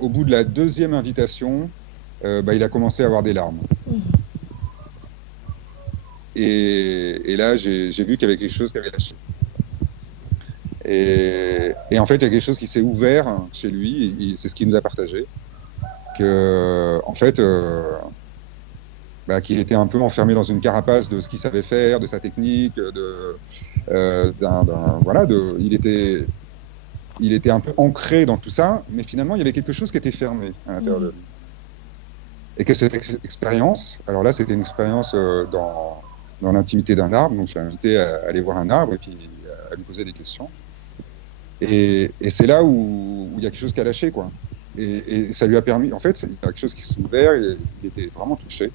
au bout de la deuxième invitation, il a commencé à avoir des larmes. Mhm. Et là, j'ai vu qu'il y avait quelque chose qui avait lâché. Et en fait, il y a quelque chose qui s'est ouvert chez lui, c'est ce qu'il nous a partagé, que, en fait, qu'il était un peu enfermé dans une carapace de ce qu'il savait faire, de sa technique, voilà, il était un peu ancré dans tout ça, mais finalement, il y avait quelque chose qui était fermé à l'intérieur de Mhm. lui. Et que cette expérience, alors là, c'était une expérience dans l'intimité d'un arbre, donc je l'ai invité à aller voir un arbre et puis à lui poser des questions. Et c'est là où il y a quelque chose qui a lâché, quoi. Et ça lui a permis, en fait, il y a quelque chose qui s'est ouvert, il était vraiment touché.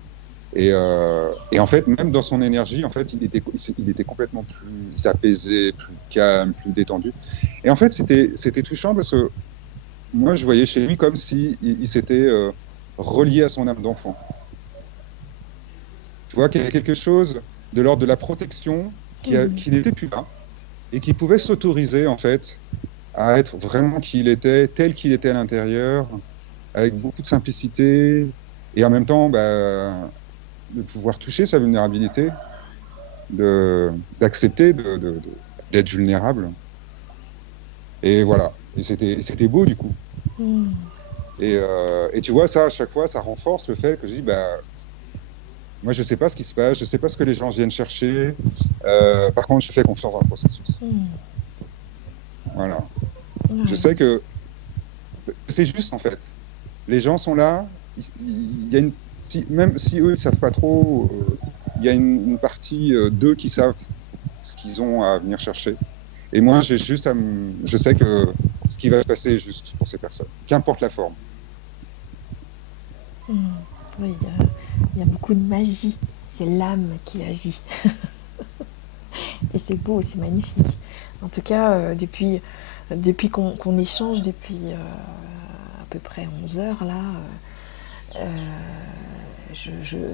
Et en fait, même dans son énergie, en fait, il était complètement plus apaisé, plus calme, plus détendu. Et en fait, c'était touchant parce que moi, je voyais chez lui comme si il s'était relié à son âme d'enfant. Tu vois, qu'il y avait quelque chose de l'ordre de la protection Mhm. qui n'était plus là et qui pouvait s'autoriser, en fait, à être vraiment qui il était, tel qu'il était à l'intérieur, avec beaucoup de simplicité et en même temps, de pouvoir toucher sa vulnérabilité, d'accepter d'être vulnérable. Et voilà. Et c'était beau du coup. Mhm. Et tu vois, ça, à chaque fois, ça renforce le fait que je dis, moi, je sais pas ce qui se passe, je sais pas ce que les gens viennent chercher. Par contre, je fais confiance dans le processus. Mhm. Voilà. Je Ouais. sais que c'est juste, en fait. Les gens sont là. Il y a même si eux, ils savent pas trop, il y a une partie d'eux qui savent ce qu'ils ont à venir chercher. Et moi, j'ai juste je sais que ce qui va se passer est juste pour ces personnes, qu'importe la forme. Mhm. Oui, il y a beaucoup de magie. C'est l'âme qui agit. Et c'est beau, c'est magnifique. En tout cas, depuis qu'on échange depuis à peu près 11 heures, là,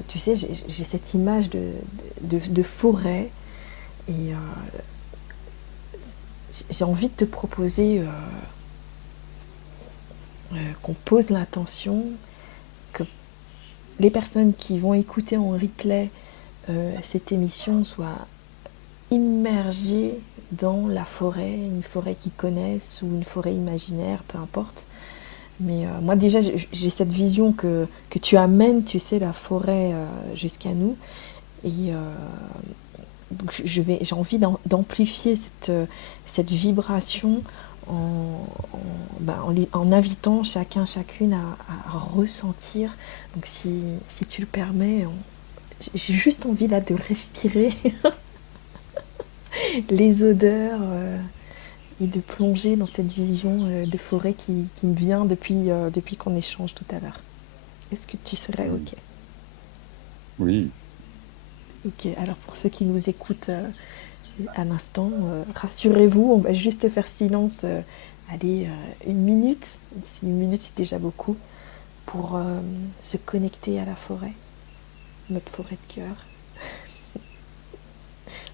tu sais, j'ai cette image de forêt. Et j'ai envie de te proposer qu'on pose l'intention, que les personnes qui vont écouter en replay cette émission soient immergées dans la forêt, une forêt qu'ils connaissent ou une forêt imaginaire, peu importe. Mais moi déjà, j'ai cette vision que tu amènes, tu sais, la forêt jusqu'à nous. Et donc j'ai envie d'amplifier cette vibration en invitant chacun, chacune à ressentir. Donc si tu le permets, j'ai juste envie là de respirer les odeurs et de plonger dans cette vision de forêt qui me vient depuis qu'on échange tout à l'heure. Est-ce que tu serais Mm. OK? Oui, Ok, alors pour ceux qui nous écoutent à l'instant, rassurez-vous, on va juste faire silence, allez, une minute. Une minute, c'est déjà beaucoup pour se connecter à la forêt, notre forêt de cœur. Vous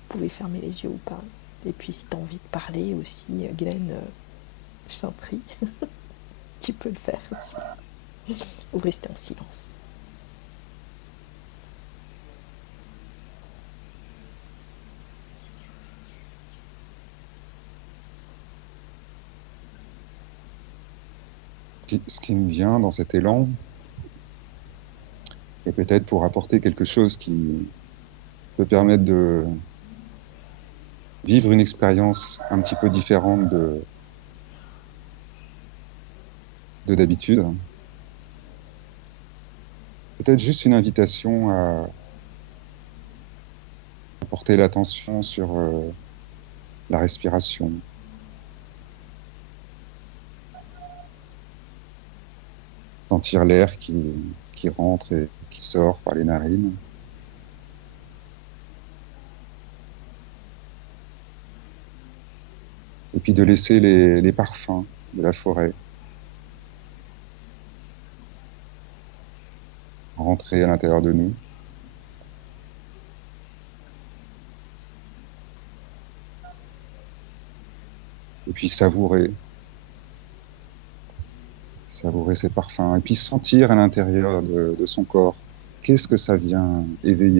pouvez fermer les yeux ou pas. Et puis si tu as envie de parler aussi, Glenn, je t'en prie, tu peux le faire aussi. Ou rester en silence. ce qui me vient dans cet élan, et peut-être pour apporter quelque chose qui peut permettre de vivre une expérience un petit peu différente de d'habitude, peut-être juste une invitation à porter l'attention sur la respiration, sentir l'air qui rentre et qui sort par les narines, et puis de laisser les parfums de la forêt rentrer à l'intérieur de nous, et puis savourer ses parfums, et puis sentir à l'intérieur de son corps qu'est-ce que ça vient éveiller.